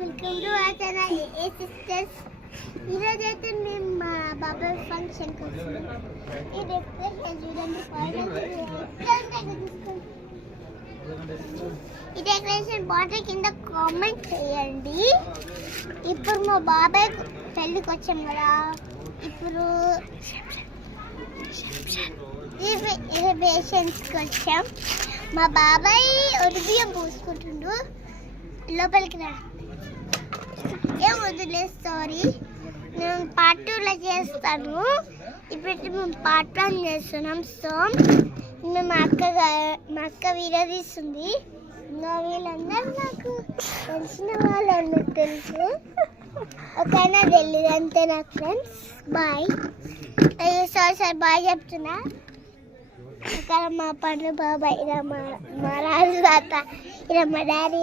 Welcome to our channel A sisters. ఈరోజు అయితే మేము మా బాబాయ్ ఫంక్షన్కి వచ్చినాం. ఈ డెకరేషన్ చూడండి, ఈ డెకరేషన్ బాగుంటే కింద కామెంట్ చేయండి. ఇప్పుడు మా బాబాయ్ పెళ్ళికి వచ్చాం కదా, ఇప్పుడు సెలబ్రేషన్స్కి వచ్చాం. మా బాబాయ్ బియ్యం పూసుకుంటుండు. లోపలికి రా, ఏం వదిలే సారీ, నేను పార్ట్ 2లో చేస్తాను. ఇప్పుడైతే మేము పార్ట్ 1 చేస్తున్నాం. సో మేము మా అక్క వీరదీస్తుంది. ఇంకా వీళ్ళందరూ నాకు తెలిసిన వాళ్ళు తెలుసు, ఒకైనా తెలియదు అంతే నాకు ఫ్రెండ్స్. బాయ్. సారీ బాయ్ చెప్తున్నా. ఇక్కడ మా పండు బాబాయ్, ఇలా మా రాజు తాత, ఇలా మా డాడీ.